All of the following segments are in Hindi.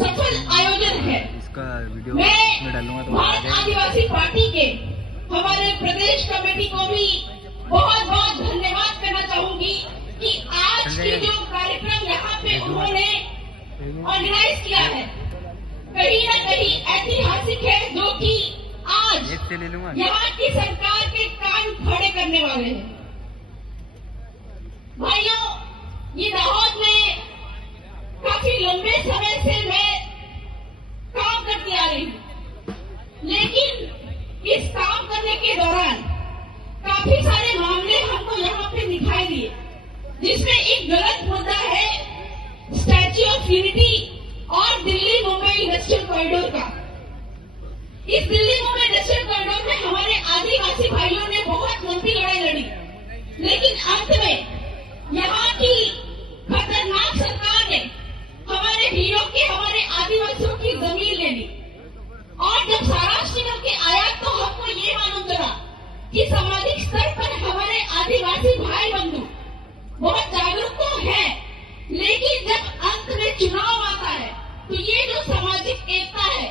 सफल आयोजन है। इसका वीडियो मैं डालूंगा तो भारत आदिवासी पार्टी के हमारे प्रदेश कमेटी को भी बहुत बहुत धन्यवाद करना चाहूंगी कि आज की जो कार्यक्रम यहाँ पे उन्होंने ऑर्गेनाइज किया है कहीं न कहीं ऐतिहासिक है, जो कि आज यहाँ की सरकार के कान खड़े करने वाले हैं। भाइयों, ये दाहोद में काफी लंबे समय से मैं काम करती आ रही हूँ, लेकिन इस काम करने के दौरान काफी सारे मामले हमको यहाँ पे दिखाई दिए, जिसमें एक गलत मुद्दा है स्टैच्यू ऑफ यूनिटी और दिल्ली मुंबई इंडस्ट्रियल कॉरिडोर का। इस दिल्ली मुंबई इंडस्ट्रियल कॉरिडोर में हमारे आदिवासी भाइयों ने बहुत लंबी लड़ाई लड़ी, लेकिन अंत में यहाँ की खतरनाक सरकार ने हमारे वीरों के, हमारे आदिवासियों की जमीन ले ली। और जब सौराष्ट्र निकल के आया तो हमको ये मालूम चला कि सामाजिक स्तर पर हमारे आदिवासी भाई बंधु बहुत जागरूक तो है, लेकिन जब अंत में चुनाव आता है तो ये जो सामाजिक एकता है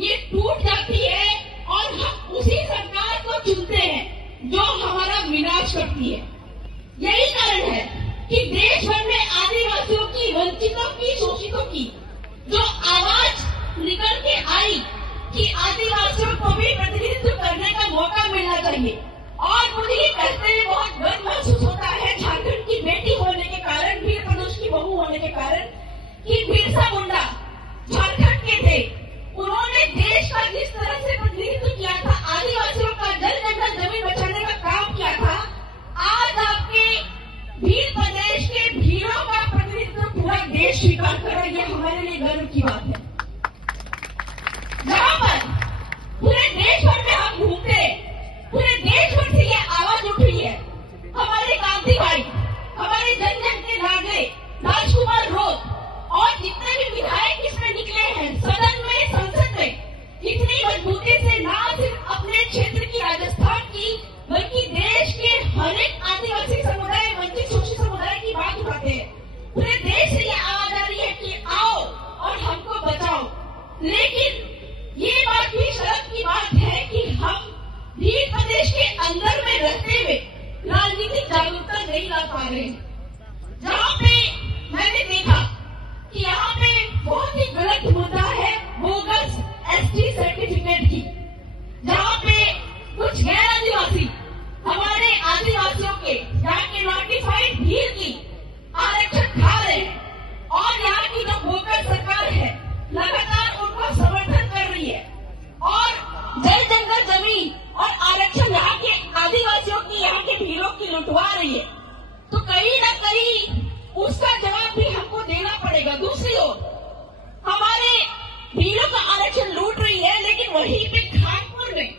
ये टूट जाती है और हम उसी सरकार को चुनते हैं जो हमारा विनाश करती है। यही कारण है कि देश भर में आदिवासियों की, वंचितों की, शोषितों की जो आवाज निकल के आई कि आदिवासियों को भी प्रतिनिधित्व करने का मौका मिलना चाहिए। और मुझे ये कहते हुए बहुत गर्व महसूस होता है, झारखंड की बेटी होने के कारण, भील प्रदेश की बहू होने के कारण, कि बिरसा मुंडा झारखंड के थे। उन्होंने देश का जिस तरह से प्रतिनिधित्व किया था, आदिवासियों का जल जंगल जमीन बचाने का काम किया था, आज आपके भील प्रदेश के भीलों का प्रतिनिधित्व पूरा देश स्वीकार कर रहा है। ये हमारे लिए गर्व की बात है। जहां पर पूरे देश भर में हम घूमते, पूरे देश भर से ये आवाज उठ रही है। हमारे गांधी भाई, हमारे जन जन के लाडले राजकुमार रोज और जितने भी विधायक इसमें निकले हैं, सदन में, संसद में, इतनी मजबूती से ना सिर्फ अपने क्षेत्र की, राजस्थान की, बल्कि देश के हर एक आदिवासी समुदाय, वंचित शोषित समुदाय की बात उठाते हैं। पूरे देश से ये आवाज आ रही है कि आओ और हमको बचाओ। लेकिन ये बात भी शर्म की बात है कि हम भील प्रदेश के अंदर में रहते हुए राजनीतिक जागरूकता नहीं ला पा रहे हैं। जहां पे मैंने देखा कि यहाँ पे बहुत ही गलत मुद्दा है बोगस एसटी सर्टिफिकेट की, जहाँ पे कुछ गैर आदिवासी हमारे आदिवासियों के, यहाँ के नोटिफाइड भील की आरक्षण खा रहे हैं। और यहाँ की जो बोगस सरकार है लगातार उनको समर्थन कर रही है और जल जंगल जमीन और आरक्षण यहाँ के आदिवासियों की, यहाँ के भीलों की लुटवा रही है। तो कहीं न कहीं उसका जवाब भी हमको देना पड़ेगा। दूसरी ओर हमारे भीलों का आरक्षण लूट रही है, लेकिन वहीं पे खानपुर में,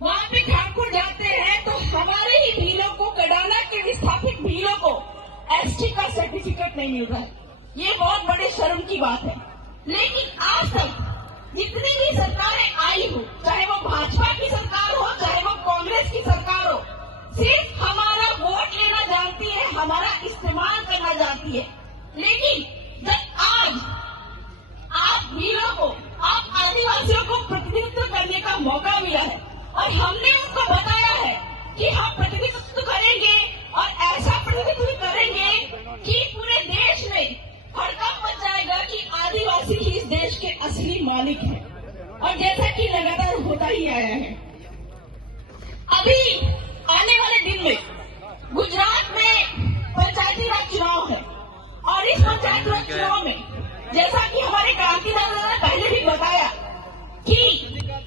वहां पे खानपुर जाते हैं तो हमारे ही भीलों को, कडाना के विस्थापित भीलों को एसटी का सर्टिफिकेट नहीं मिल रहा है। ये बहुत बड़े शर्म की बात है। लेकिन आज तक जितनी भी सरकारें आई हो, चाहे वो भाजपा की सरकार हो, चाहे वो कांग्रेस की सरकार हो, सिर्फ हमारा वोट लेना जानती है, हमारा इस्तेमाल करना जानती है। लेकिन जब आज आप भीलों को, आप आदिवासियों को प्रतिनिधित्व करने का मौका मिला है और हमने उनको बताया है कि हम प्रतिनिधित्व करेंगे और ऐसा प्रतिनिधित्व करेंगे कि पूरे देश में हड़कंप मच जाएगा कि आदिवासी ही इस देश के असली मालिक हैं। और जैसा कि लगातार होता ही आया है, अभी आने वाले दिन में गुजरात में पंचायती राज चुनाव है और इस पंचायती राज चुनाव में, जैसा कि हमारे क्रांति दादा ने पहले भी बताया कि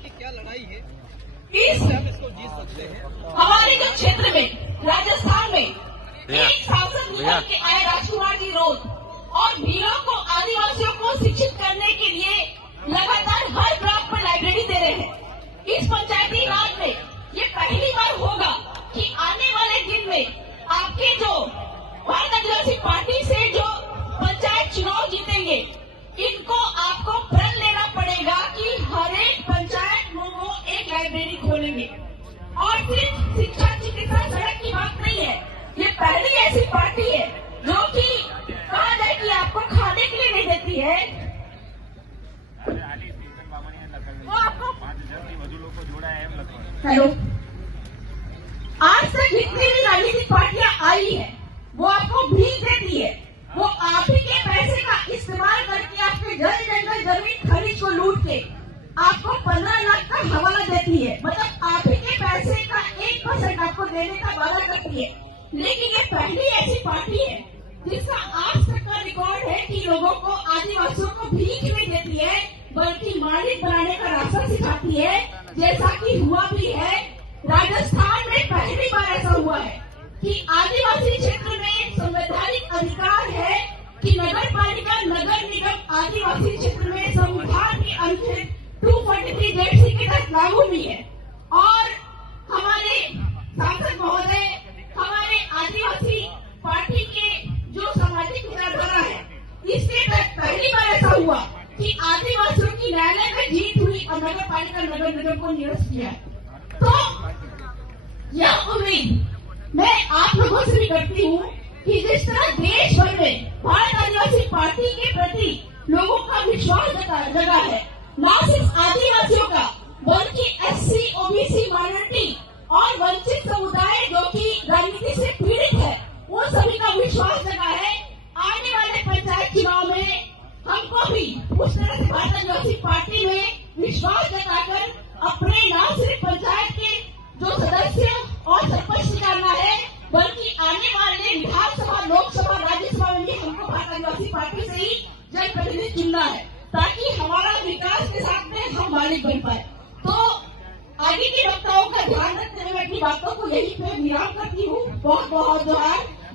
क्या लड़ाई है, इस हमारे जो क्षेत्र में, राजस्थान में एक सांसद निकल के आए, राजकुमार जी रोज, और भीलों को, आदिवासियों को शिक्षित करने के लिए लगातार हर ब्लॉक पर लाइब्रेरी दे रहे हैं। इस पंचायती राज में ये पहली बार होगा कि आने वाले दिन में आपके जो भारत आदिवासी पार्टी से जो पंचायत चुनाव जीतेंगे, इनको आपको प्रण लेना पड़ेगा कि हर एक पंचायत में वो एक लाइब्रेरी खोलेंगे। और सिर्फ शिक्षा, चिकित्सा, सड़क की बात नहीं है, ये पहली ऐसी पार्टी है जो कि कहा जाए कि आपको खाने के लिए नहीं देती है, हेलो, आज तक जितनी भी राजनीतिक पार्टियां आई है वो आपको भीख देती है, वो आप ही के पैसे का इस्तेमाल करके आपके जल जंगल जमीन खरीद को लूट के आपको 15 लाख का हवाला देती है। मतलब आप ही के पैसे का 1% आपको देने का वादा करती है। लेकिन ये पहली ऐसी पार्टी है जिसका आज तक का रिकॉर्ड है कि लोगों को, आदिवासियों को भीख नहीं देती है बल्कि मालिक बनाने का रास्ता सिखाती है, जैसा कि हुआ भी है। राजस्थान में पहली बार ऐसा हुआ है कि आदिवासी क्षेत्र में संवैधानिक अधिकार है कि नगर पालिका, नगर निगम आदिवासी क्षेत्र में संविधान के अनुच्छेद 243 के तहत लागू हुई है। और हमारे सांसद महोदय, हमारे आदिवासी पार्टी के जो सामाजिक विचारधारा है, इसके तहत पहली बार ऐसा हुआ कि आदिवासियों की न्यायालय में जीत हुई और नगर पालिका, नगर निगम को निरस्त किया। तो यह उम्मीद मैं आप लोगों से भी करती हूँ कि जिस तरह देश भर में भारत आदिवासी पार्टी के प्रति लोगों का विश्वास जगा है, न सिर्फ आदिवासियों का बल्कि SC, OBC, माइनॉरिटी और वंचित समुदाय जो कि राजनीति से पीड़ित है, उन सभी का विश्वास जगा है। आने वाले पंचायत चुनाव में हमको भी उस तरह से भारत आदिवासी पार्टी में विश्वास जताकर अपने न सिर्फ पंचायत के जो सदस्य और सरपंच निकालना है, बल्कि आने वाले विधानसभा, लोकसभा, राज्यसभा में भी हमको भारत आदिवासी पार्टी से ही जनप्रतिनिधि चुनना है, ताकि हमारा विकास के साथ में हम मालिक बन पाए। तो आगे के वक्ताओं का ध्यान रखते हुए मैं अपनी बातों को यहीं पे विराम करती हूँ। बहुत बहुत जोहार।